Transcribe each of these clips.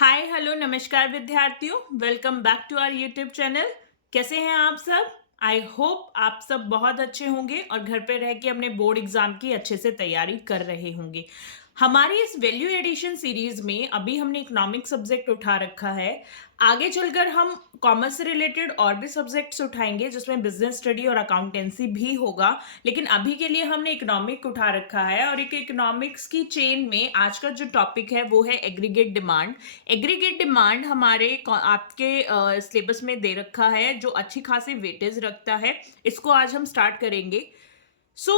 हाय hello नमस्कार विद्यार्थियों, welcome back to our YouTube channel. कैसे हैं आप सब? आई होप आप सब बहुत अच्छे होंगे और घर पे रह के अपने बोर्ड एग्जाम की अच्छे से तैयारी कर रहे होंगे। हमारी इस वैल्यू एडिशन सीरीज में अभी हमने इकोनॉमिक सब्जेक्ट उठा रखा है। आगे चलकर हम कॉमर्स से रिलेटेड और भी सब्जेक्ट्स उठाएंगे जिसमें बिजनेस स्टडी और अकाउंटेंसी भी होगा, लेकिन अभी के लिए हमने इकोनॉमिक उठा रखा है। और एक इकोनॉमिक्स की चेन में आज का जो टॉपिक है वो है एग्रीगेट डिमांड। एग्रीगेट डिमांड हमारे आपके सिलेबस में दे रखा है जो अच्छी खासी वेटेज रखता है। इसको आज हम स्टार्ट करेंगे। सो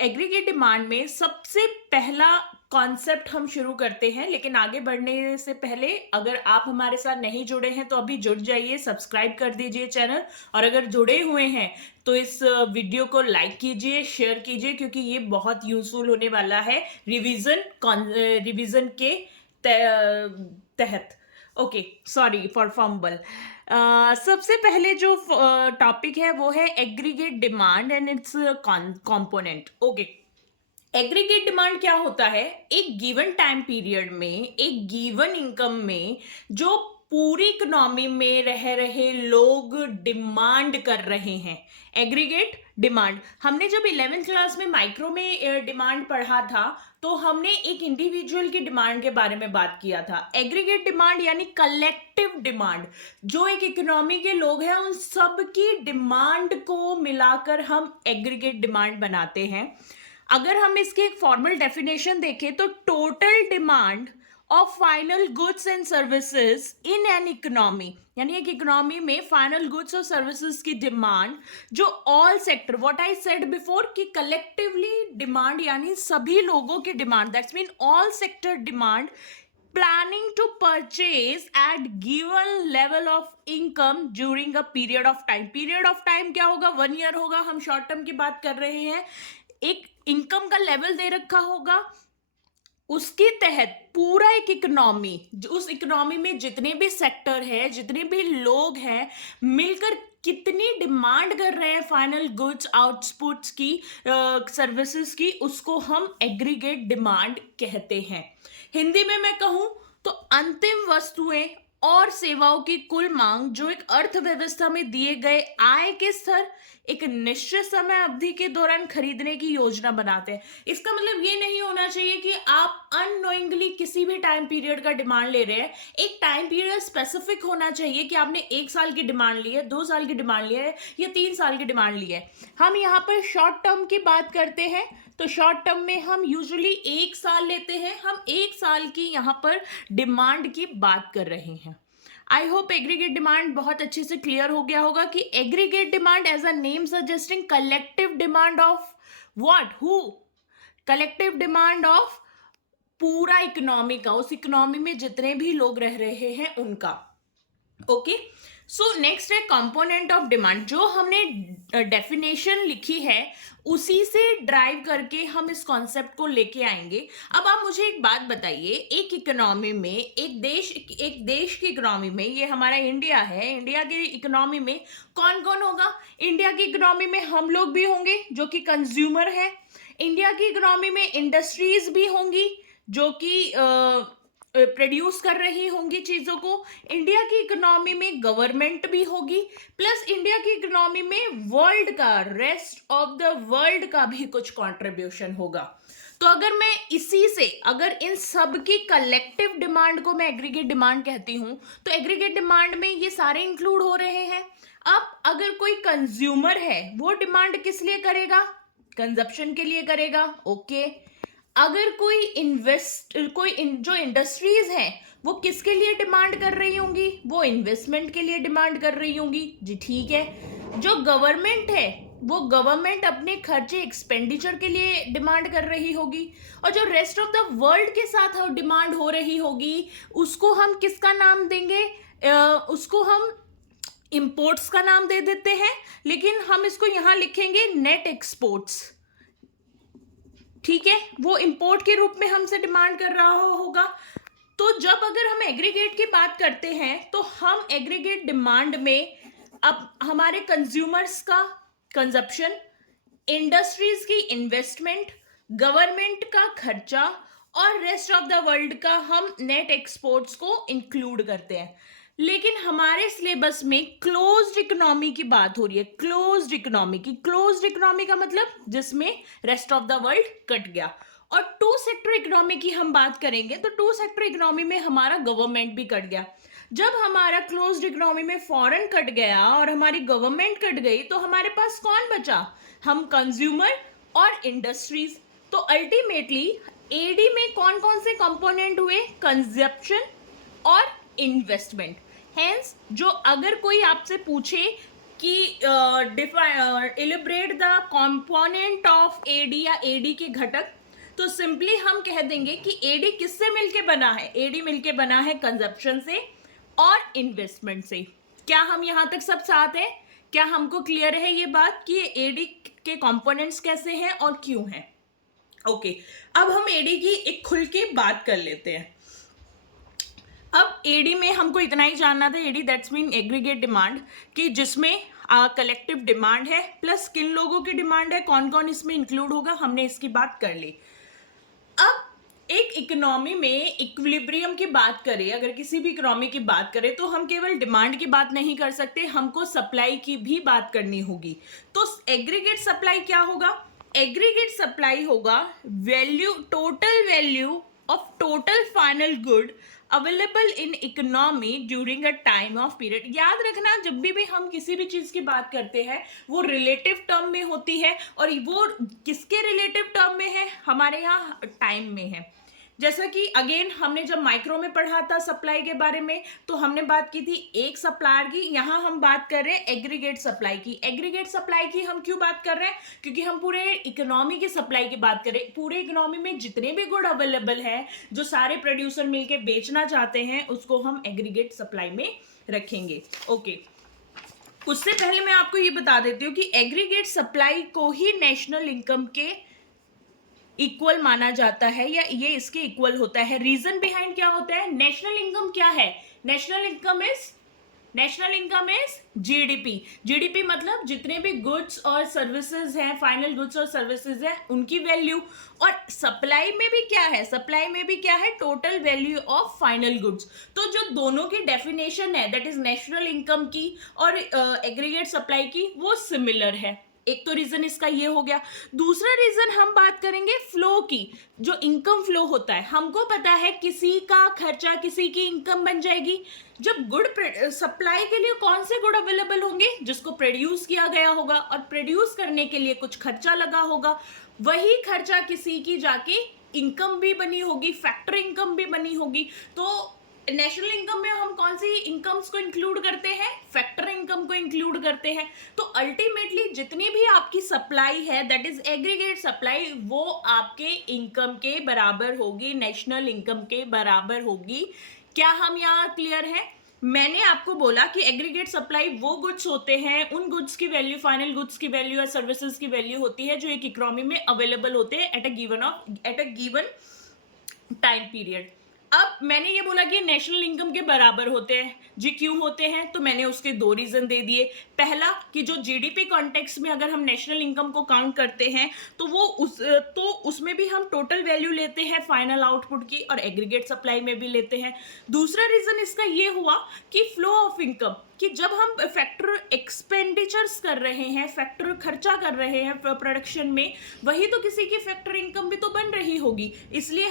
एग्रीगेट डिमांड में सबसे पहला कॉन्सेप्ट हम शुरू करते हैं, लेकिन आगे बढ़ने से पहले अगर आप हमारे साथ नहीं जुड़े हैं तो अभी जुड़ जाइए, सब्सक्राइब कर दीजिए चैनल। और अगर जुड़े हुए हैं तो इस वीडियो को लाइक कीजिए, शेयर कीजिए, क्योंकि ये बहुत यूजफुल होने वाला है रिवीजन के तहत। Okay, sorry for fumble. सबसे पहले जो टॉपिक है वो है aggregate demand and it's component. Okay, aggregate demand क्या होता है? एक गिवन टाइम पीरियड में एक गिवन इनकम में जो पूरी इकोनॉमी में रह रहे लोग डिमांड कर रहे हैं, एग्रीगेट डिमांड। हमने जब 11th क्लास में माइक्रो में डिमांड पढ़ा था तो हमने एक इंडिविजुअल की डिमांड के बारे में बात किया था। एग्रीगेट डिमांड यानी कलेक्टिव डिमांड, जो एक इकोनॉमी के लोग हैं उन सब की डिमांड को मिलाकर हम एग्रीगेट डिमांड बनाते हैं। अगर हम इसके एक फॉर्मल डेफिनेशन देखें तो total demand of final goods and services in an economy, यानी एक इकोनॉमी में फाइनल गुड्स और सर्विसेज की डिमांड जो all sector, what I said before कि कलेक्टिवली डिमांड यानी सभी लोगों की demand, that's mean all sector demand planning to purchase at given level of income during a period of time। period of time क्या होगा? 1 year होगा। हम short term की बात कर रहे हैं। एक इनकम का लेवल दे रखा होगा, उसके तहत पूरा एक इकोनॉमी, उस इकोनॉमी में जितने भी सेक्टर है, जितने भी लोग हैं, मिलकर कितनी डिमांड कर रहे हैं फाइनल गुड्स आउटपुट्स की, सर्विसेज की, उसको हम एग्रीगेट डिमांड कहते हैं। हिंदी में मैं कहूं तो अंतिम वस्तुएं और सेवाओं की कुल मांग जो एक अर्थव्यवस्था में दिए गए आय के स्तर एक निश्चित समय अवधि के दौरान खरीदने की योजना बनाते हैं। इसका मतलब ये नहीं होना चाहिए कि आप अननोइंगली किसी भी टाइम पीरियड का डिमांड ले रहे हैं। एक टाइम पीरियड स्पेसिफिक होना चाहिए कि आपने 1 साल की डिमांड ली है, 2 साल की डिमांड ली है या 3 साल की डिमांड ली है। हम यहाँ पर शॉर्ट टर्म की बात करते हैं तो शॉर्ट टर्म में हम यूजुअली 1 साल लेते हैं। हम 1 साल की यहाँ पर डिमांड की बात कर रहे हैं। आई होप एग्रीगेट डिमांड बहुत अच्छे से क्लियर हो गया होगा कि aggregate demand as a name suggesting collective demand of what, who, collective demand of पूरा इकोनॉमी का, उस इकोनॉमी में जितने भी लोग रह रहे हैं उनका। ओके, सो नेक्स्ट है कंपोनेंट ऑफ डिमांड। जो हमने डेफिनेशन लिखी है उसी से ड्राइव करके हम इस कॉन्सेप्ट को लेके आएंगे। अब आप मुझे एक बात बताइए, एक इकोनॉमी में, एक देश की इकोनॉमी में, ये हमारा इंडिया है, इंडिया की इकोनॉमी में कौन कौन होगा? इंडिया की इकोनॉमी में हम लोग भी होंगे जो कि कंज्यूमर है। इंडिया की इकोनॉमी में इंडस्ट्रीज भी होंगी जो कि प्रोड्यूस कर रही होंगी चीजों को। इंडिया की इकोनॉमी में गवर्नमेंट भी होगी, प्लस इंडिया की इकोनॉमी में वर्ल्ड का, रेस्ट ऑफ द वर्ल्ड का भी कुछ कंट्रीब्यूशन होगा। तो अगर मैं इसी से, अगर इन सब की कलेक्टिव डिमांड को मैं एग्रीगेट डिमांड कहती हूं तो एग्रीगेट डिमांड में ये सारे इंक्लूड हो रहे हैं। अब अगर कोई कंज्यूमर है वो डिमांड किस लिए करेगा? कंजप्शन के लिए करेगा। ओके, अगर जो इंडस्ट्रीज हैं वो किसके लिए डिमांड कर रही होंगी? वो इन्वेस्टमेंट के लिए डिमांड कर रही होंगी। जी ठीक है। जो गवर्नमेंट है वो गवर्नमेंट अपने खर्चे, एक्सपेंडिचर के लिए डिमांड कर रही होगी। और जो रेस्ट ऑफ द वर्ल्ड के साथ डिमांड हो रही होगी उसको हम किसका नाम देंगे? उसको हम इंपोर्ट्स का नाम दे देते हैं, लेकिन हम इसको यहां लिखेंगे नेट एक्सपोर्ट्स। ठीक है, वो इंपोर्ट के रूप में हमसे डिमांड कर रहा होगा। तो जब अगर हम एग्रीगेट की बात करते हैं तो हम एग्रीगेट डिमांड में अब हमारे कंज्यूमर्स का कंजप्शन, इंडस्ट्रीज की इन्वेस्टमेंट, गवर्नमेंट का खर्चा और रेस्ट ऑफ द वर्ल्ड का हम नेट एक्सपोर्ट्स को इंक्लूड करते हैं। लेकिन हमारे सिलेबस में क्लोज्ड इकोनॉमी की बात हो रही है, क्लोज्ड इकोनॉमी की। क्लोज्ड इकोनॉमी का मतलब जिसमें rest of the world cut गया। और टू सेक्टर इकोनॉमी की हम बात करेंगे तो टू सेक्टर इकोनॉमी में हमारा गवर्नमेंट भी कट गया। जब हमारा क्लोज्ड इकोनॉमी में फॉरेन कट गया और हमारी गवर्नमेंट कट गई तो हमारे पास कौन बचा? हम कंज्यूमर और इंडस्ट्रीज। तो अल्टीमेटली एडी में कौन कौन से कंपोनेंट हुए? कंजप्शन और इन्वेस्टमेंट। हेंस जो अगर कोई आपसे पूछे कि इलिब्रेट द कंपोनेंट ऑफ एडी या एडी के घटक, तो सिंपली हम कह देंगे कि एडी किससे मिलके बना है? एडी मिलके बना है कंजप्शन से और इन्वेस्टमेंट से। क्या हम यहां तक सब साथ हैं? क्या हमको क्लियर है ये बात कि एडी के कंपोनेंट्स कैसे हैं और क्यों हैं? ओके, अब हम एडी की एक खुल के बात कर लेते हैं। अब एडी में हमको इतना ही जानना था, AD that's mean aggregate demand, कि जिसमें कलेक्टिव डिमांड है प्लस किन लोगों की डिमांड है, कौन कौन इसमें इंक्लूड होगा, हमने इसकी बात कर ली। अब एक इकोनॉमी में इक्विलिब्रियम की बात करें, अगर किसी भी इकोनॉमी की बात करें तो हम केवल डिमांड की बात नहीं कर सकते, हमको सप्लाई की भी बात करनी होगी। तो एग्रीगेट सप्लाई क्या होगा? एग्रीगेट सप्लाई होगा value, total value of total final good available in economy during a time of period. याद रखना, जब भी हम किसी भी चीज की बात करते हैं वो रिलेटिव टर्म में होती है, और वो किसके रिलेटिव टर्म में है? हमारे यहाँ टाइम में है। जैसा कि अगेन हमने जब माइक्रो में पढ़ा था सप्लाई के बारे में, तो हमने बात की थी एक सप्लायर की। यहाँ हम बात कर रहे हैं एग्रीगेट सप्लाई की। एग्रीगेट सप्लाई की हम क्यों बात कर रहे हैं? क्योंकि हम पूरे इकोनॉमी की सप्लाई की बात करें, पूरे इकोनॉमी में जितने भी गुड अवेलेबल है, जो सारे प्रोड्यूसर मिलके बेचना चाहते हैं, उसको हम एग्रीगेट सप्लाई में रखेंगे। ओके, उससे पहले मैं आपको ये बता देती हूँ कि एग्रीगेट सप्लाई को ही नेशनल इनकम के इक्वल माना जाता है, या ये इसके इक्वल होता है। रीजन बिहाइंड क्या होता है? नेशनल इनकम क्या है? National income is GDP. GDP मतलब जितने भी गुड्स और सर्विसेज हैं, फाइनल गुड्स और सर्विसेज हैं, उनकी वैल्यू। और सप्लाई में भी क्या है? सप्लाई में भी क्या है? Total value of final goods. तो जो दोनों की डेफिनेशन है, दैट इज नेशनल इनकम की और एग्रीगेट सप्लाई की, वो सिमिलर है। एक तो रीजन इसका ये हो गया। दूसरा रीजन हम बात करेंगे फ्लो की, जो इनकम फ्लो होता है। हमको पता है किसी का खर्चा किसी की इनकम बन जाएगी। जब गुड सप्लाई के लिए कौन से गुड अवेलेबल होंगे? जिसको प्रोड्यूस किया गया होगा, और प्रोड्यूस करने के लिए कुछ खर्चा लगा होगा। वही खर्चा किसी की जाके इनकम भी बनी होगी, फैक्टर इनकम भी बनी होगी। तो नेशनल इनकम में हम कौन सी इनकम्स को इंक्लूड करते हैं? फैक्टर इनकम को इंक्लूड करते हैं। तो अल्टीमेटली जितनी भी आपकी सप्लाई है, दैट इज एग्रीगेट सप्लाई, वो आपके इनकम के बराबर होगी, नेशनल इनकम के बराबर होगी। क्या हम यहाँ क्लियर हैं? मैंने आपको बोला कि एग्रीगेट सप्लाई वो गुड्स होते हैं, उन गुड्स की वैल्यू, फाइनल गुड्स की वैल्यू या सर्विसेज की वैल्यू होती है जो एक इकोनॉमी में अवेलेबल होते हैं at a given time period. अब मैंने ये बोला कि नेशनल इनकम के बराबर होते हैं जी। क्यों होते हैं? तो मैंने उसके दो रीजन दे दिए। पहला कि जो जीडीपी कॉन्टेक्स्ट में अगर हम नेशनल इनकम को काउंट करते हैं तो उसमें भी हम टोटल वैल्यू लेते हैं फाइनल आउटपुट की, और एग्रीगेट सप्लाई में भी लेते हैं। दूसरा रीजन इसका ये हुआ कि फ्लो ऑफ इनकम, कि जब हम फैक्टर एक्सपेंडिचर्स कर रहे हैं, फैक्टर खर्चा कर रहे हैं प्रोडक्शन में, वही तो किसी की फैक्टर इनकम भी तो बन रही होगी। इसलिए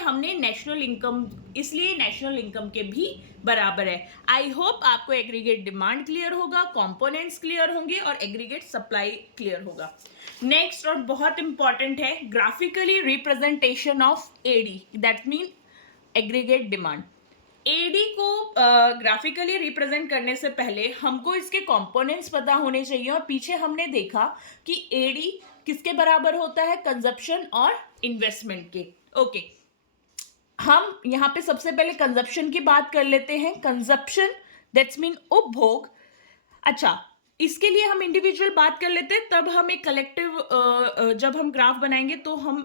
नेशनल इनकम के भी बराबर है। आई होप आपको एग्रीगेट डिमांड क्लियर होगा, कंपोनेंट्स क्लियर होंगे और एग्रीगेट सप्लाई क्लियर होगा। नेक्स्ट और बहुत इंपॉर्टेंट है, graphically representation of AD, that mean aggregate demand. AD को ग्राफिकली रिप्रेजेंट करने से पहले हमको इसके कंपोनेंट्स पता होने चाहिए, और पीछे हमने देखा कि एडी किसके बराबर होता है? कंजप्शन और इन्वेस्टमेंट के। ओके, हम यहाँ पे सबसे पहले कंजप्शन की बात कर लेते हैं। कंजप्शन दैट्स मीन उपभोग। अच्छा, इसके लिए हम इंडिविजुअल बात कर लेते हैं, तब हम एक कलेक्टिव जब हम ग्राफ बनाएंगे तो हम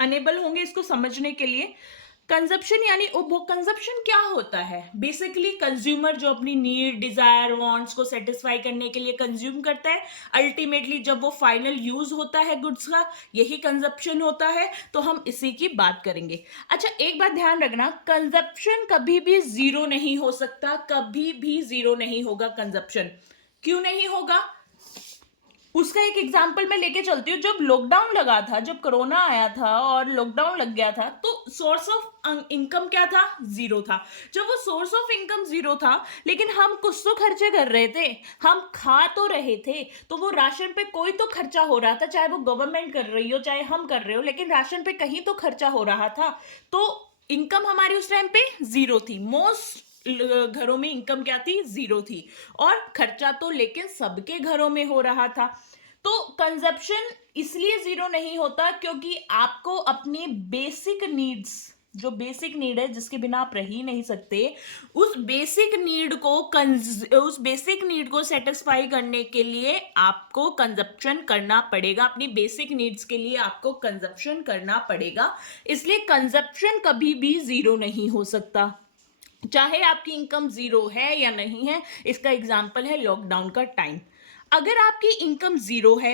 अनेबल होंगे इसको समझने के लिए। कंजप्शन यानी उपभोग। कंजप्शन क्या होता है? बेसिकली कंज्यूमर जो अपनी नीड, डिजायर, वांट्स को सेटिस्फाई करने के लिए कंज्यूम करता है, अल्टीमेटली जब वो फाइनल यूज होता है गुड्स का, यही कंजप्शन होता है। तो हम इसी की बात करेंगे। अच्छा, एक बात ध्यान रखना, कंजप्शन कभी भी जीरो नहीं हो सकता, कभी भी जीरो नहीं होगा कंजप्शन। क्यों नहीं होगा? उसका एक एग्जाम्पल मैं लेके चलती हूँ। जब लॉकडाउन लगा था, जब कोरोना आया था और लॉकडाउन लग गया था, तो सोर्स ऑफ इनकम क्या था? जीरो था। जब वो सोर्स ऑफ इनकम जीरो था, लेकिन हम कुछ तो खर्चे कर रहे थे, हम खा तो रहे थे, तो वो राशन पे कोई तो खर्चा हो रहा था, चाहे वो गवर्नमेंट कर रही हो चाहे हम कर रहे हो, लेकिन राशन पे कहीं तो खर्चा हो रहा था। तो इनकम हमारी उस टाइम पे जीरो थी। मोस्ट घरों में इनकम क्या थी? जीरो थी। और खर्चा तो लेकिन सबके घरों में हो रहा था। तो कंजप्शन इसलिए जीरो नहीं होता क्योंकि आपको अपनी बेसिक नीड्स, जो बेसिक नीड है जिसके बिना आप रह ही नहीं सकते, उस बेसिक नीड को सेटिस्फाई करने के लिए आपको कंजप्शन करना पड़ेगा। अपनी बेसिक नीड्स के लिए आपको कंजप्शन करना पड़ेगा। इसलिए कंजप्शन कभी भी जीरो नहीं हो सकता, चाहे आपकी इनकम जीरो है या नहीं है। इसका एग्जाम्पल है लॉकडाउन का टाइम। अगर आपकी इनकम जीरो है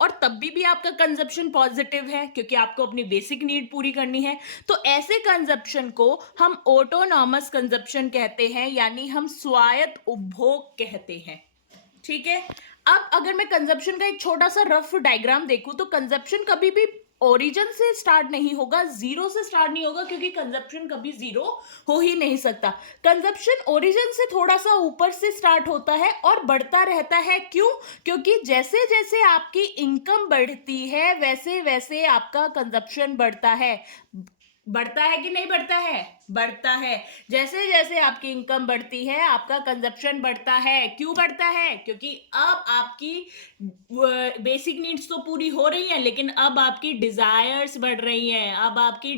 और तब भी आपका कंजप्शन पॉजिटिव है क्योंकि आपको अपनी बेसिक नीड पूरी करनी है, तो ऐसे कंजप्शन को हम ऑटोनॉमस कंजप्शन कहते हैं, यानी हम स्वायत्त उपभोग कहते हैं। ठीक है। अब अगर मैं कंजप्शन का एक छोटा सा रफ डायग्राम देखूं, तो कंजप्शन कभी भी ओरिजिन से स्टार्ट नहीं होगा, जीरो से स्टार्ट नहीं होगा, क्योंकि कंजप्शन कभी जीरो हो ही नहीं सकता। कंजप्शन ओरिजिन से थोड़ा सा ऊपर से स्टार्ट होता है और बढ़ता रहता है। क्यों? क्योंकि जैसे जैसे आपकी इनकम बढ़ती है वैसे वैसे आपका कंजप्शन बढ़ता है। बढ़ता है कि नहीं बढ़ता है? बढ़ता है। जैसे जैसे आपकी इनकम बढ़ती है आपका कंजप्शन बढ़ता है। क्यों बढ़ता है? क्योंकि अब आपकी बेसिक नीड्स तो पूरी हो रही हैं, लेकिन अब आपकी डिजायर्स बढ़ रही हैं, अब आपकी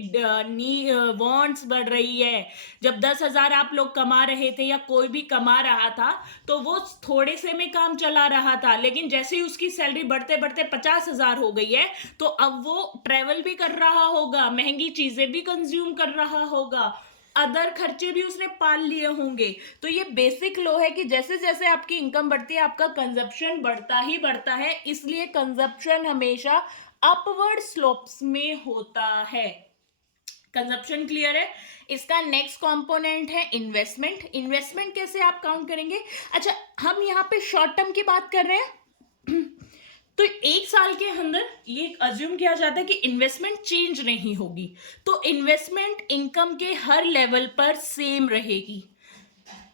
वांट्स बढ़ रही है। जब 10,000 आप लोग कमा रहे थे या कोई भी कमा रहा था, तो वो थोड़े से में काम चला रहा था, लेकिन जैसे ही उसकी सैलरी बढ़ते बढ़ते 50,000 हो गई है, तो अब वो ट्रेवल भी कर रहा होगा, महंगी चीजें भी कंज्यूम कर रहा होगा, अदर खर्चे भी उसने पाल लिए होंगे। तो ये बेसिक लॉ है कि जैसे जैसे आपकी इनकम बढ़ती है आपका कंजप्शन बढ़ता ही बढ़ता है। इसलिए कंजप्शन हमेशा अपवर्ड स्लोप्स में होता है। कंजप्शन क्लियर है? इसका नेक्स्ट कंपोनेंट है इन्वेस्टमेंट। इन्वेस्टमेंट कैसे आप काउंट करेंगे? अच्छा, हम यहाँ पे शॉर्ट टर्म की बात कर रहे हैं तो एक साल के अंदर ये अज्यूम किया जाता है कि इन्वेस्टमेंट चेंज नहीं होगी, तो इन्वेस्टमेंट इनकम के हर लेवल पर सेम रहेगी।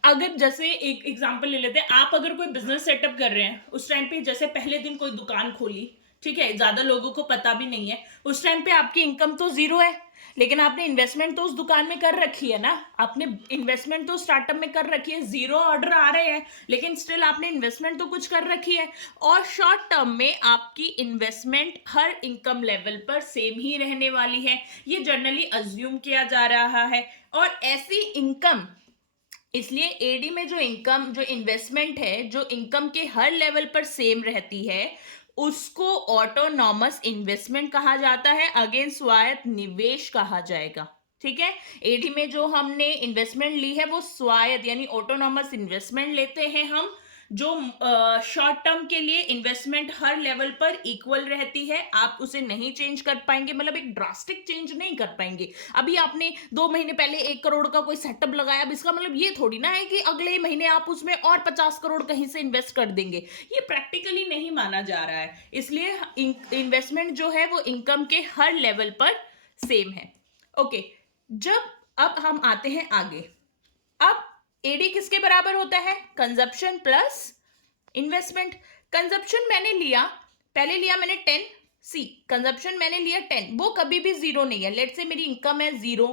अगर जैसे एक एग्जांपल ले लेते हैं, आप अगर कोई बिजनेस सेटअप कर रहे हैं, उस टाइम पे जैसे पहले दिन कोई दुकान खोली, ठीक है, ज्यादा लोगों को पता भी नहीं है, उस टाइम पे आपकी इनकम तो जीरो है, लेकिन आपने इन्वेस्टमेंट तो उस दुकान में कर रखी है ना, आपने इन्वेस्टमेंट तो स्टार्टअप में कर रखी है। जीरो ऑर्डर आ रहे हैं लेकिन स्टिल आपने इन्वेस्टमेंट तो कुछ कर रखी है। और शॉर्ट टर्म में आपकी इन्वेस्टमेंट हर इनकम लेवल पर सेम ही रहने वाली है, ये जनरली अज्यूम किया जा रहा है। और ऐसी इनकम, इसलिए एडी में जो इनकम, जो इन्वेस्टमेंट है, जो इनकम के हर लेवल पर सेम रहती है, उसको ऑटोनॉमस इन्वेस्टमेंट कहा जाता है, अगेन स्वायत्त निवेश कहा जाएगा। ठीक है। एडी में जो हमने इन्वेस्टमेंट ली है वो स्वायत्त यानी ऑटोनॉमस इन्वेस्टमेंट लेते हैं हम, जो शॉर्ट टर्म के लिए इन्वेस्टमेंट हर लेवल पर इक्वल रहती है, आप उसे नहीं चेंज कर पाएंगे, मतलब एक ड्रास्टिक चेंज नहीं कर पाएंगे। अभी आपने 2 महीने पहले 1 करोड़ का कोई सेटअप लगाया, अब इसका मतलब ये थोड़ी ना है कि अगले महीने आप उसमें और 50 करोड़ कहीं से इन्वेस्ट कर देंगे, ये प्रैक्टिकली नहीं माना जा रहा है। इसलिए इन्वेस्टमेंट जो है वो इनकम के हर लेवल पर सेम है। ओके, जब अब हम आते हैं आगे। अब एडी किसके बराबर होता है? Consumption plus investment. कंजप्शन मैंने लिया, पहले लिया मैंने 10 सी, कंजप्शन मैंने लिया 10, वो कभी भी जीरो नहीं है। लेट्स से मेरी इनकम है जीरो,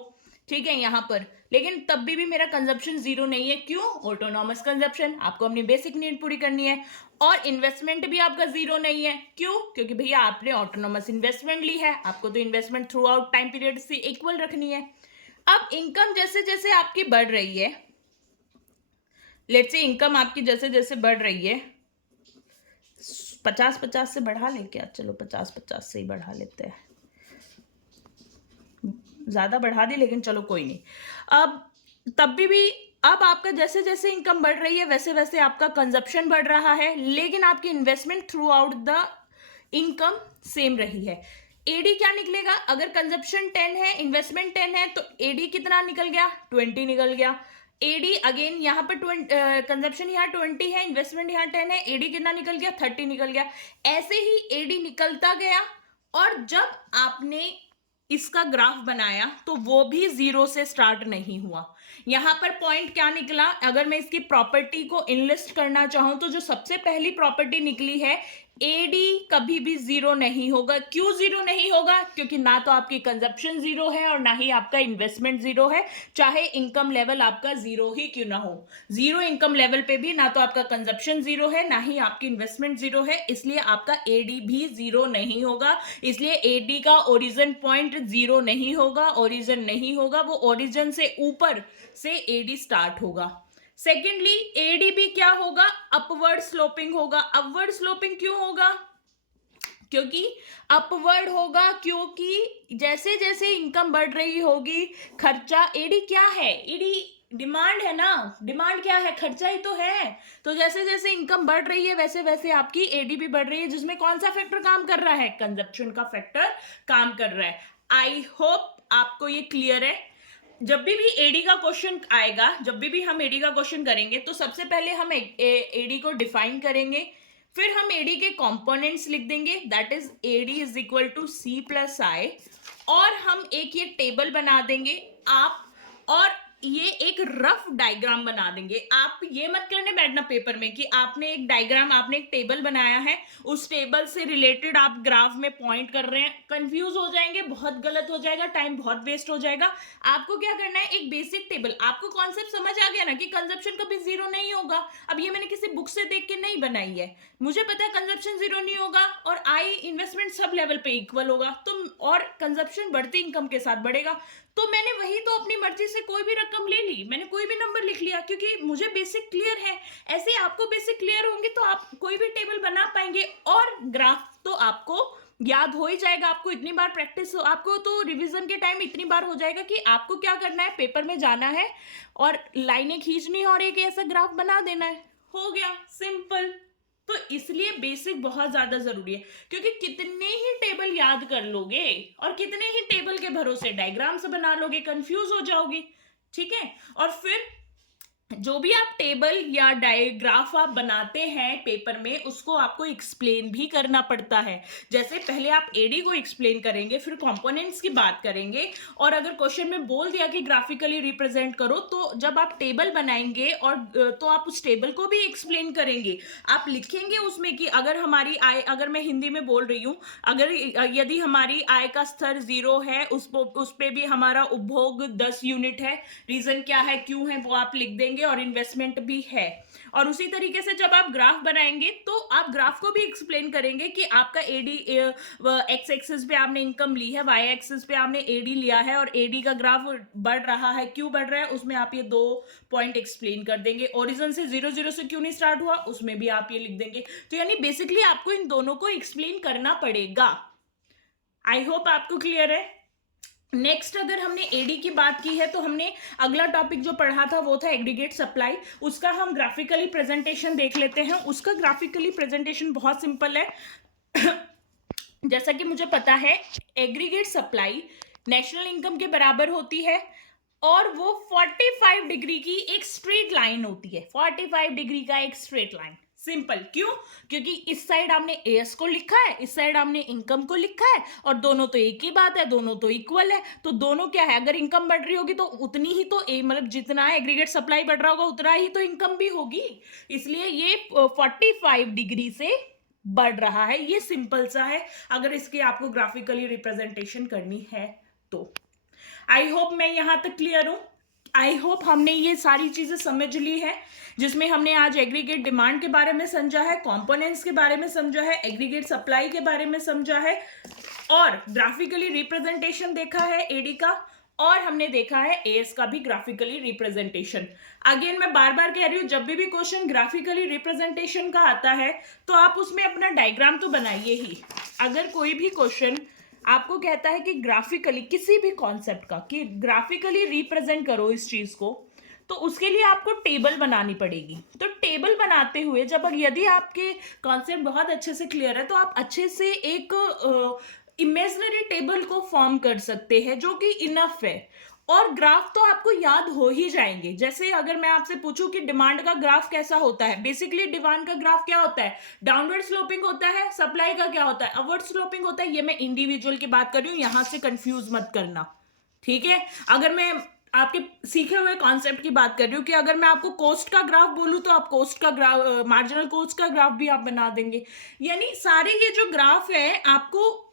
ठीक है, यहां पर, लेकिन तब भी मेरा कंजप्शन जीरो नहीं है। क्यों? ऑटोनॉमस कंजप्शन, आपको अपनी बेसिक नीड पूरी करनी है। और इन्वेस्टमेंट भी आपका जीरो नहीं है। क्यों? क्योंकि भैया आपने ऑटोनॉमस इन्वेस्टमेंट ली है, आपको तो investment through out time period से इक्वल रखनी है। अब इनकम जैसे जैसे आपकी बढ़ रही है, लेट्स से इनकम आपकी जैसे जैसे बढ़ रही है, 50-50 से बढ़ा लें क्या? चलो 50-50 से ही बढ़ा लेते हैं। ज़्यादा बढ़ा दी, लेकिन चलो कोई नहीं। अब तब भी अब आपका जैसे जैसे इनकम बढ़ रही है वैसे वैसे आपका कंजप्शन बढ़ रहा है, लेकिन आपकी investment through out the income same रही है। एडी क्या निकलेगा? अगर कंजप्शन 10 है, इन्वेस्टमेंट 10 है, तो एडी कितना निकल गया? 20 निकल गया। एडी अगेन यहाँ पर कंजप्शन यहाँ 20 है, इन्वेस्टमेंट यहाँ 10 है, एडी कितना निकल गया? 30 निकल गया। ऐसे ही एडी निकलता गया, और जब आपने इसका ग्राफ बनाया तो वो भी जीरो से स्टार्ट नहीं हुआ। यहां पर पॉइंट क्या निकला? अगर मैं इसकी प्रॉपर्टी को इनलिस्ट करना चाहूं तो जो सबसे पहली प्रॉपर्टी निकली है, एडी कभी भी जीरो नहीं होगा। क्यों जीरो नहीं होगा? क्योंकि ना तो आपकी कंजप्शन जीरो है और ना ही आपका इन्वेस्टमेंट जीरो है, चाहे इनकम लेवल आपका जीरो ही क्यों ना हो। जीरो इनकम लेवल पे भी ना तो आपका कंजप्शन जीरो है, ना ही आपकी इन्वेस्टमेंट जीरो है, इसलिए आपका एडी भी जीरो नहीं होगा। इसलिए एडी का ओरिजिन पॉइंट जीरो नहीं होगा, ओरिजिन नहीं होगा, वो ओरिजिन से ऊपर से एडी स्टार्ट होगा। सेकेंडली, एडीबी क्या होगा? अपवर्ड स्लोपिंग होगा। अपवर्ड स्लोपिंग क्यों होगा? क्योंकि अपवर्ड होगा, क्योंकि जैसे जैसे इनकम बढ़ रही होगी खर्चा, एडी क्या है? एडी डिमांड है ना। डिमांड क्या है? खर्चा ही तो है। तो जैसे जैसे इनकम बढ़ रही है वैसे वैसे आपकी एडी भी बढ़ रही है, जिसमें कौन सा फैक्टर काम कर रहा है? कंजप्शन का फैक्टर काम कर रहा है। आई होप आपको ये क्लियर है। जब भी एडी का क्वेश्चन आएगा, जब भी हम एडी का क्वेश्चन करेंगे, तो सबसे पहले हम एडी को डिफाइन करेंगे, फिर हम एडी के कंपोनेंट्स लिख देंगे, that is AD is equal to C plus I, और हम एक ये टेबल बना देंगे आप, और ये एक रफ डायग्राम बना देंगे। आप ये मत करने बैठना पेपर में कि आपने एक डायग्राम, आपने एक टेबल बनाया है, उस टेबल से रिलेटेड आप ग्राफ में पॉइंट कर रहे हैं, कंफ्यूज हो जाएंगे, बहुत गलत हो जाएगा, टाइम बहुत वेस्ट हो जाएगा। आपको क्या करना है? एक बेसिक टेबल, आपको कॉन्सेप्ट समझ आ गया ना कि कंजप्शन कभी जीरो नहीं होगा। अब ये मैंने किसी बुक से देख के नहीं बनाई है, मुझे पता है कंजप्शन जीरो नहीं होगा, और आई इन्वेस्टमेंट सब लेवल पे इक्वल होगा, तो और कंजप्शन बढ़ती इनकम के साथ बढ़ेगा। तो मैंने वही तो अपनी मर्जी से कोई भी रकम ले ली, मैंने कोई भी नंबर लिख लिया, क्योंकि मुझे बेसिक क्लियर है। ऐसे आपको बेसिक क्लियर होंगे तो आप कोई भी टेबल बना पाएंगे, और ग्राफ तो आपको याद हो ही जाएगा। आपको इतनी बार प्रैक्टिस, आपको तो रिवीजन के टाइम इतनी बार हो जाएगा कि आपको क्या करना है, पेपर में जाना है और लाइनें खींचनी और एक ऐसा ग्राफ बना देना है, हो गया, सिंपल। तो इसलिए बेसिक बहुत ज्यादा जरूरी है, क्योंकि कितने ही टेबल याद कर लोगे और कितने ही टेबल के भरोसे डायग्राम्स बना लोगे, कंफ्यूज हो जाओगे। ठीक है, और फिर जो भी आप टेबल या डायग्राफ आप बनाते हैं पेपर में, उसको आपको एक्सप्लेन भी करना पड़ता है। जैसे पहले आप एडी को एक्सप्लेन करेंगे, फिर कंपोनेंट्स की बात करेंगे, और अगर क्वेश्चन में बोल दिया कि ग्राफिकली रिप्रेजेंट करो, तो जब आप टेबल बनाएंगे और तो आप उस टेबल को भी एक्सप्लेन करेंगे। आप लिखेंगे उसमें कि अगर हमारी आय, अगर मैं हिंदी में बोल रही हूँ, अगर यदि हमारी आय का स्तर 0 है, उस पे भी हमारा उपभोग 10 यूनिट है, रीजन क्या है, क्यों है, वो आप लिख देंगे, और इन्वेस्टमेंट भी है। और उसी तरीके से जब आप ग्राफ बनाएंगे तो आप ग्राफ को भी एक्सप्लेन करेंगे कि आपका एडी एक्स एक्सिस पे आपने इनकम ली है, वाई एक्सिस पे आपने एडी लिया है, और एडी का ग्राफ बढ़ रहा है, क्यों बढ़ रहा है, उसमें आप ये 2 पॉइंट एक्सप्लेन कर देंगे। ओरिजिन से 0 से क्यों नहीं स्टार्ट हुआ, उसमें भी आप ये लिख देंगे। तो यानी बेसिकली आपको इन दोनों को एक्सप्लेन करना पड़ेगा। आई होप आपको क्लियर है। नेक्स्ट, अगर हमने एडी की बात की है, तो हमने अगला टॉपिक जो पढ़ा था वो था एग्रीगेट सप्लाई। उसका हम ग्राफिकली प्रेजेंटेशन देख लेते हैं। उसका ग्राफिकली प्रेजेंटेशन बहुत सिंपल है। जैसा कि मुझे पता है, एग्रीगेट सप्लाई नेशनल इनकम के बराबर होती है, और वो 45 डिग्री की एक स्ट्रेट लाइन होती है। 45 डिग्री का एक स्ट्रेट लाइन, सिंपल। क्यों? क्योंकि इस साइड हमने एएस को लिखा है, इस साइड हमने इनकम को लिखा है, और दोनों तो एक ही बात है, दोनों तो इक्वल है। तो दोनों क्या है, अगर इनकम बढ़ रही होगी तो उतनी ही तो मतलब जितना एग्रीगेट सप्लाई बढ़ रहा होगा उतना ही तो इनकम भी होगी। इसलिए ये 45 डिग्री से बढ़ रहा है। ये सिंपल सा है, अगर इसकी आपको ग्राफिकली रिप्रेजेंटेशन करनी है तो। आई होप मैं यहां तक क्लियर हूं। आई होप हमने ये सारी चीजें समझ ली है, जिसमें हमने आज एग्रीगेट डिमांड के बारे में समझा है, कंपोनेंट्स के बारे में समझा है, एग्रीगेट सप्लाई के बारे में समझा है, और ग्राफिकली रिप्रेजेंटेशन देखा है एडी का, और हमने देखा है एएस का भी ग्राफिकली रिप्रेजेंटेशन। अगेन मैं बार बार कह रही हूं, जब भी क्वेश्चन ग्राफिकली रिप्रेजेंटेशन का आता है तो आप उसमें अपना डायग्राम तो बनाइए ही। अगर कोई भी क्वेश्चन आपको कहता है कि ग्राफिकली किसी भी कॉन्सेप्ट का कि ग्राफिकली रिप्रेजेंट करो इस चीज को, तो उसके लिए आपको टेबल बनानी पड़ेगी। तो टेबल बनाते हुए जब यदि आपके कॉन्सेप्ट बहुत अच्छे से क्लियर है तो आप अच्छे से एक इमेजिनरी टेबल को फॉर्म कर सकते हैं जो कि इनफ है। और ग्राफ तो आपको याद हो ही जाएंगे। जैसे अगर मैं आपसे पूछूं कि डिमांड का ग्राफ कैसा होता है, बेसिकली डिमांड का ग्राफ क्या होता है, डाउनवर्ड स्लोपिंग होता है। सप्लाई का क्या होता है, अपवर्ड स्लोपिंग होता है। ये मैं इंडिविजुअल की बात कर रही हूं, यहां से कंफ्यूज मत करना, ठीक है। अगर मैं आपके सीखे हुए कॉन्सेप्ट की बात कर रही हूँ कि अगर मैं आपको कॉस्ट का ग्राफ बोलूँ तो आप कॉस्ट का ग्राफ, मार्जिनल कॉस्ट का ग्राफ भी आप बना देंगे। यानी सारे ये जो ग्राफ है आपको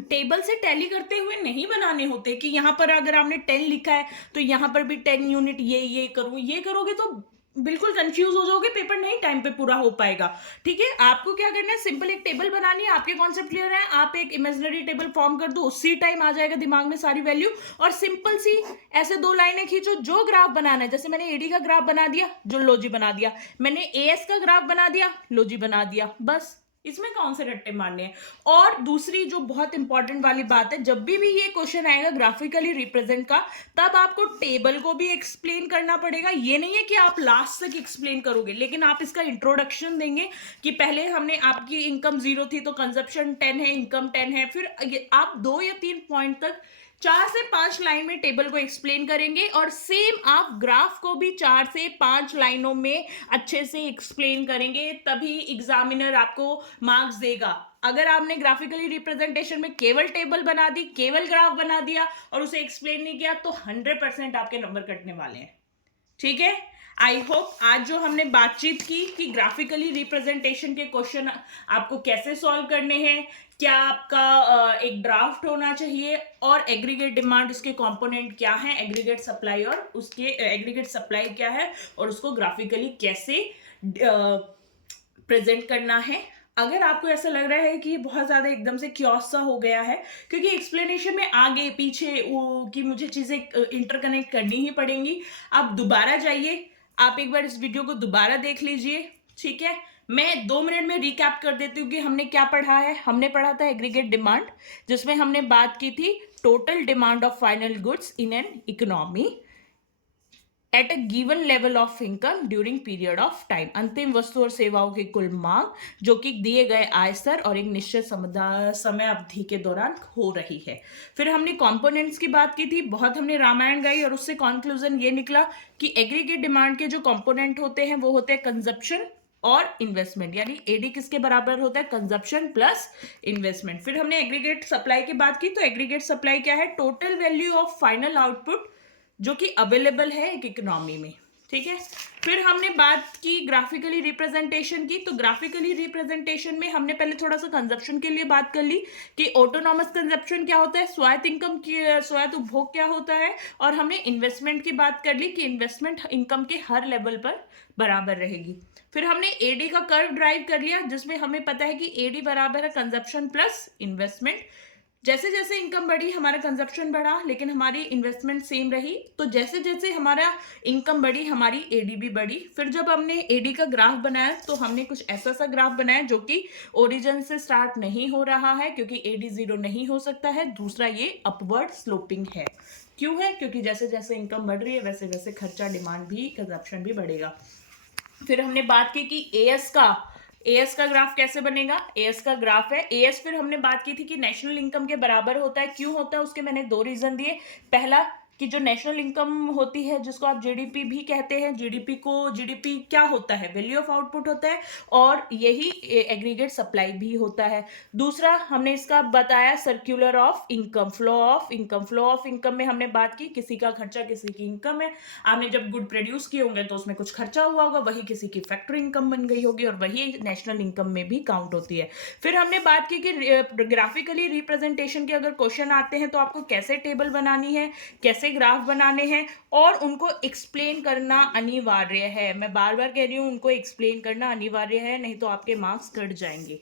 टेबल से टैली करते हुए नहीं बनाने होते कि यहाँ पर अगर आपने 10 लिखा है तो यहाँ पर भी 10 यूनिट ये करूँ, ये करोगे तो बिल्कुल कंफ्यूज हो जाओगे, पेपर नहीं टाइम पे पूरा हो पाएगा। ठीक है, आपको क्या करना है, सिंपल एक टेबल बनानी है। आपके कॉन्सेप्ट क्लियर है, आप एक इमेजिनरी टेबल फॉर्म कर दो, उसी टाइम आ जाएगा दिमाग में सारी वैल्यू। और सिंपल सी ऐसे 2 लाइनें खींचो, जो ग्राफ बनाना है। जैसे मैंने एडी का ग्राफ बना दिया, जो लोजी बना दिया, मैंने एएस का ग्राफ बना दिया, लोजी बना दिया, बस। इसमें कौन से रट्टे मारने हैं। और दूसरी जो बहुत इंपॉर्टेंट वाली बात है, जब भी ये क्वेश्चन आएगा ग्राफिकली रिप्रेजेंट का, तब आपको टेबल को भी एक्सप्लेन करना पड़ेगा। ये नहीं है कि आप लास्ट तक एक्सप्लेन करोगे, लेकिन आप इसका इंट्रोडक्शन देंगे कि पहले हमने आपकी इनकम 0 थी तो कंजप्शन 10 है, इनकम 10 है। फिर आप 2 या 3 पॉइंट तक 4 से 5 लाइन में टेबल को एक्सप्लेन करेंगे। और सेम आप ग्राफ को भी 4 से 5 लाइनों में अच्छे से एक्सप्लेन करेंगे, तभी एग्जामिनर आपको मार्क्स देगा। अगर आपने ग्राफिकली रिप्रेजेंटेशन में केवल टेबल बना दी, केवल ग्राफ बना दिया और उसे एक्सप्लेन नहीं किया, तो 100% आपके नंबर कटने वाले हैं। ठीक है, आई होप आज जो हमने बातचीत की कि ग्राफिकली रिप्रेजेंटेशन के क्वेश्चन आपको कैसे सॉल्व करने हैं, क्या आपका एक ड्राफ्ट होना चाहिए, और एग्रीगेट डिमांड उसके कंपोनेंट क्या है, एग्रीगेट सप्लाई और उसके एग्रीगेट सप्लाई क्या है, और उसको ग्राफिकली कैसे प्रेजेंट करना है। अगर आपको ऐसा लग रहा है कि ये बहुत ज़्यादा एकदम से क्योस सा हो गया है, क्योंकि एक्सप्लेनेशन में आगे पीछे की मुझे चीज़ें इंटरकनेक्ट करनी ही पड़ेंगी, आप दोबारा जाइए, आप एक बार इस वीडियो को दोबारा देख लीजिए। ठीक है, मैं 2 मिनट में रिकैप कर देती हूँ कि हमने क्या पढ़ा है। हमने पढ़ा था एग्रीगेट डिमांड, जिसमें हमने बात की थी total demand of final goods in an economy at a given level of income during period of time. अंतिम वस्तु और सेवाओं की कुल मांग जो कि दिए गए आय स्तर और एक निश्चित समय अवधि के दौरान हो रही है। फिर हमने कंपोनेंट्स की बात की थी, बहुत हमने रामायण गाई, और उससे कंक्लूजन ये निकला कि एग्रीगेट डिमांड के जो कंपोनेंट होते हैं वो होते हैं कंजप्शन और इन्वेस्टमेंट। यानी एडी किसके बराबर होता है, कंजप्शन प्लस इन्वेस्टमेंट। फिर हमने एग्रीगेट सप्लाई की बात की, तो एग्रीगेट सप्लाई क्या है, total value of final output जो कि अवेलेबल है एक इकोनॉमी में। ठीक है, फिर हमने बात की ग्राफिकली रिप्रेजेंटेशन की, तो ग्राफिकली रिप्रेजेंटेशन में हमने पहले थोड़ा सा कंजप्शन के लिए बात कर ली कि ऑटोनॉमस कंजप्शन क्या होता है, स्वायत्त इनकम की स्वायत्त उपभोग क्या होता है, और हमने इन्वेस्टमेंट की बात कर ली कि इन्वेस्टमेंट इनकम के हर लेवल पर बराबर रहेगी। फिर हमने एडी का कर्व ड्राइव कर लिया, जिसमें हमें पता है कि एडी बराबर है कंजप्शन प्लस इन्वेस्टमेंट। जैसे जैसे इनकम बढ़ी हमारा कंजप्शन बढ़ा, लेकिन हमारी इन्वेस्टमेंट सेम रही। तो जैसे जैसे हमारा इनकम बढ़ी हमारी एडी भी बढ़ी। फिर जब हमने एडी का ग्राफ बनाया तो हमने कुछ ऐसा सा ग्राफ बनाया जो कि ओरिजिन से स्टार्ट नहीं हो रहा है, क्योंकि एडी 0 नहीं हो सकता है। दूसरा, ये अपवर्ड स्लोपिंग है। क्यों है, क्योंकि जैसे जैसे इनकम बढ़ रही है वैसे वैसे खर्चा, डिमांड भी, कंजप्शन भी बढ़ेगा। फिर हमने बात की कि एएस का ग्राफ कैसे बनेगा। एएस का ग्राफ है एएस, फिर हमने बात की थी कि नेशनल इनकम के बराबर होता है। क्यों होता है, उसके मैंने 2 रीजन दिए। पहला कि जो नेशनल इनकम होती है, जिसको आप जीडीपी भी कहते हैं, जीडीपी क्या होता है, वैल्यू ऑफ आउटपुट होता है, और यही एग्रीगेट सप्लाई भी होता है। दूसरा हमने इसका बताया circular of income, flow of income में हमने बात की किसी का खर्चा किसी की इनकम है। आपने जब गुड प्रोड्यूस किए होंगे तो उसमें कुछ खर्चा हुआ होगा, वही किसी की फैक्ट्री इनकम बन गई होगी, और वही नेशनल इनकम में भी काउंट होती है। फिर हमने बात की कि ग्राफिकली रिप्रेजेंटेशन के अगर क्वेश्चन आते हैं तो आपको कैसे टेबल बनानी है, कैसे ग्राफ बनाने हैं, और उनको एक्सप्लेन करना अनिवार्य है। मैं बार बार कह रही हूं, उनको एक्सप्लेन करना अनिवार्य है, नहीं तो आपके मार्क्स कट जाएंगे।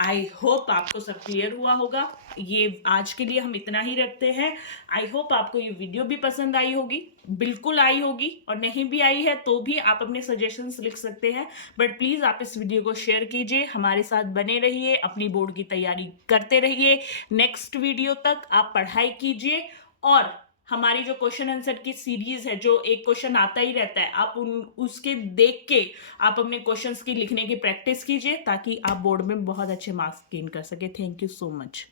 आई होप आपको सब क्लियर हुआ होगा। ये आज के लिए हम इतना ही रखते हैं। आई होप आपको ये वीडियो भी पसंद आई होगी, बिल्कुल आई होगी, और नहीं भी आई है तो भी आप अपने सजेशंस लिख सकते हैं। बट प्लीज़ आप इस वीडियो को शेयर कीजिए, हमारे साथ बने रहिए, अपनी बोर्ड की तैयारी करते रहिए। नेक्स्ट वीडियो तक आप पढ़ाई कीजिए, और हमारी जो क्वेश्चन आंसर की सीरीज है, जो एक क्वेश्चन आता ही रहता है, आप उसके देख के आप अपने क्वेश्चंस की लिखने की प्रैक्टिस कीजिए, ताकि आप बोर्ड में बहुत अच्छे मार्क्स गेन कर सके। Thank you so much.